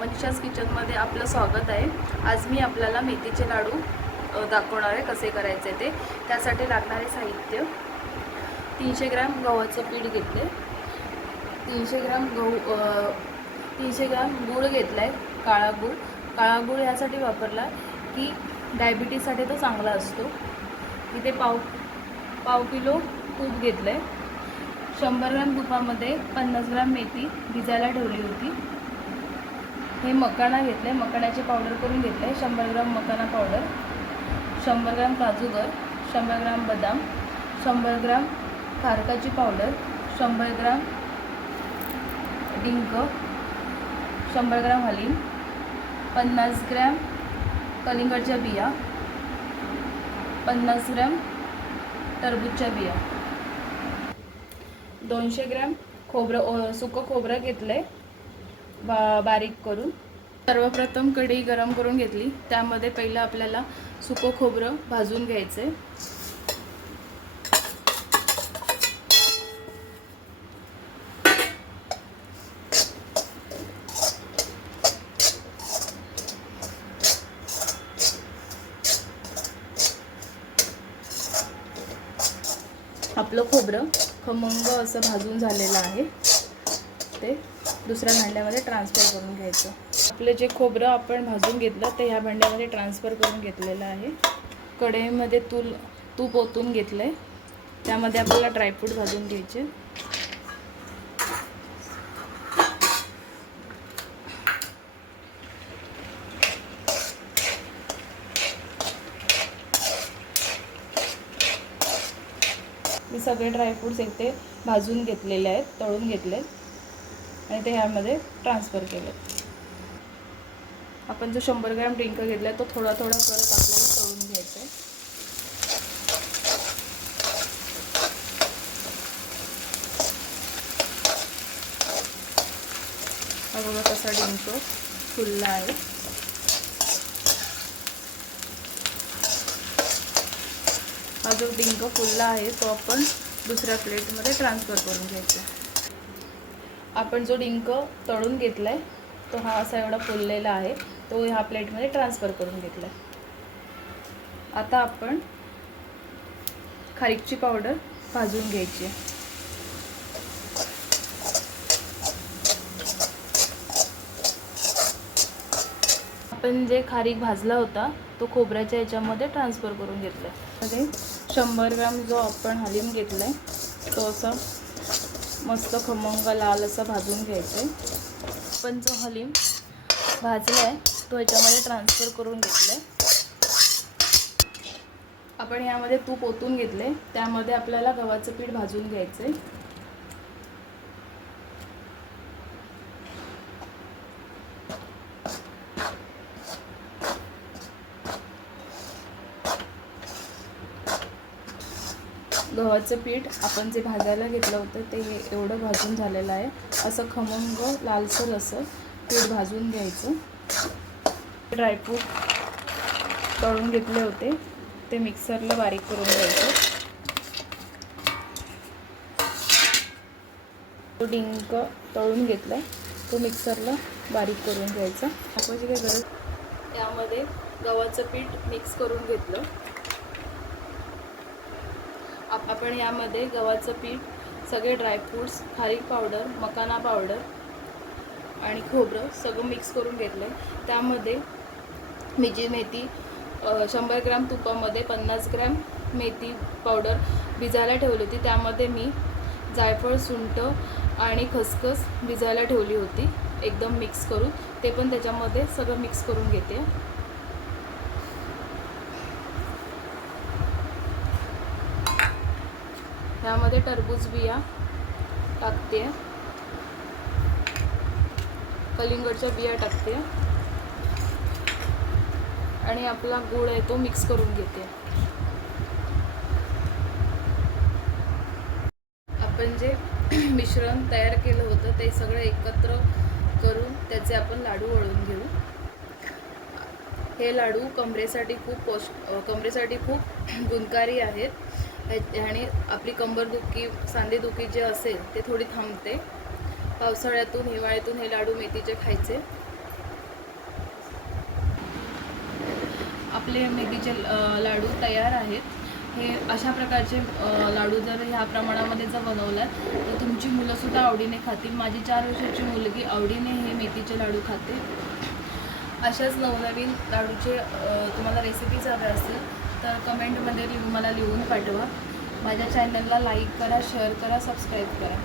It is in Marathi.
मनीषाज किचनमध्ये आपलं स्वागत आहे. आज मी आपल्याला मेथीचे लाडू दाखवणार आहे कसे करायचे ते. त्यासाठी लागणारे साहित्य. तीनशे ग्रॅम गव्हाचं पीठ घेतले. तीनशे ग्रॅम गहू तीनशे ग्रॅम गूळ घेतला आहे काळा गूळ. काळा गूळ यासाठी वापरला की डायबिटीजसाठी तो चांगला असतो. इथे पाव पाव किलो तूप घेतलं आहे शंभर ग्रॅम तुपामध्ये पन्नास ग्रॅम मेथी भिजायला ठेवली होती. हे मकाणा घेतले. मकाण्याचे पावडर करून घेतलं. आहे शंभर ग्राम मकाना पावडर शंभर ग्राम काजूगर शंभर ग्राम बदाम शंभर ग्राम खारकाची पावडर शंभर ग्राम डिंक शंभर ग्राम हलीम पन्नास ग्रॅम कलिंगडच्या बिया पन्नास ग्रॅम टरबूजच्या बिया. दोनशे ग्रॅम खोबरं सुकं खोबरं घेतलं आहे बा बारीक करून. सर्वप्रथम कढई गरम करून घेतली. त्यामध्ये पहिलं आपल्याला सुकं खोबरं भाजून घ्यायचं आहे आपलं खोबरं खमंग असं भाजून झालेलं आहे. ते दुसऱ्या भांड्यामध्ये ट्रान्सफर करून घ्यायचं. आपलं जे खोबरं आपण भाजून घेतलं ते ह्या भांड्यामध्ये ट्रान्सफर करून घेतलेलं आहे. कढईमध्ये तूल तूप ओतून घेतलं आहे त्यामध्ये आपल्याला ड्रायफ्रूट भाजून घ्यायचे. मी सगळे ड्रायफ्रूट्स एक ते भाजून घेतलेले आहेत तळून घेतले आहेत आणि ते ह्यामध्ये ट्रान्सफर केलं. आपण जो शंभर ग्रॅम ड्रिंक घेतला आहे तो थोडा थोडा करत आपल्याला तळून घ्यायचा आहे हा बघा कसा डिंक फुलला आहे. हा जो डिंक फुलला आहे तो आपण दुसऱ्या प्लेटमध्ये ट्रान्सफर करून घ्यायचा. आपण जो डिंक तळून घेतला आहे तो हा असा एवढा फुललेला आहे तो ह्या प्लेटमध्ये ट्रान्सफर करून घेतला आहे आता आपण खारीकची पावडर भाजून घ्यायची आहे. आपण जे खारीक भाजला होता तो खोबऱ्याच्या याच्यामध्ये ट्रान्सफर करून घेतला आहे शंभर ग्राम जो आपण हलीम घेतला आहे तो असा मस्त खमंग लाल असा भाजून घ्यायचं आहे. पण जो हलीम भाजला आहे तो याच्यामध्ये ट्रान्सफर करून घेतला आहे आपण यामध्ये तूप ओतून घेतले त्यामध्ये आपल्याला गव्हाचं पीठ भाजून घ्यायचं आहे गव्हाचं पीठ आपण जे भाजायला घेतलं होतं ते हे एवढं भाजून झालेलं आहे. असं खमंग लालसर असं पीठ भाजून घ्यायचं. ड्रायफ्रूट तळून घेतले होते. ते मिक्सरला बारीक करून घ्यायचं. तो डिंक तळून घेतला तो मिक्सरला बारीक करून घ्यायचा. टाकायची काही गरज त्यामध्ये गव्हाचं पीठ मिक्स करून घेतलं. आपण यामध्ये गव्हाचं पीठ सगळे ड्रायफ्रूट्स खारीक पावडर मकाना पावडर आणि खोबरं सगळं मिक्स करून घेतलं आहे त्यामध्ये मी जी मेथी शंभर ग्राम तुपामध्ये पन्नास ग्रॅम मेथी पावडर भिजायला ठेवली होती. त्यामध्ये मी जायफळ सुंठ आणि खसखस भिजायला ठेवली होती. एकदम मिक्स करून. ते पण त्याच्यामध्ये सगळं मिक्स करून घेते. ह्यामध्ये टरबूज बिया टाकते. कलिंगडच्या बिया टाकते. आणि आपला गूळ आहे तो मिक्स करून घेते. आपण जे मिश्रण तयार केलं होतं ते सगळं एकत्र करून त्याचे आपण लाडू वळून घेऊ. हे लाडू कमरेसाठी खूप पौष कमरेसाठी खूप गुणकारी आहेत. ह्याने आपली कंबरदुखी सांधेदुखी जे असेल ते थोडी थांबते. पावसाळ्यातून हिवाळ्यातून हे लाडू मेथीचे खायचे. आपले मेथीचे लाडू तयार आहेत. हे अशा प्रकारचे लाडू जर ह्या प्रमाणामध्ये जर बनवलात तर तुमची मुलंसुद्धा आवडीने खातील. माझी चार वर्षाची मुलगी आवडीने हे मेथीचे लाडू खाते. अशाच नवनवीन लाडूचे तुम्हाला रेसिपीज हव्या असतील तर कमेंटमध्ये लिहून मला लिहून पाठवा. माझ्या चॅनलला लाईक करा शेअर करा सबस्क्राईब करा.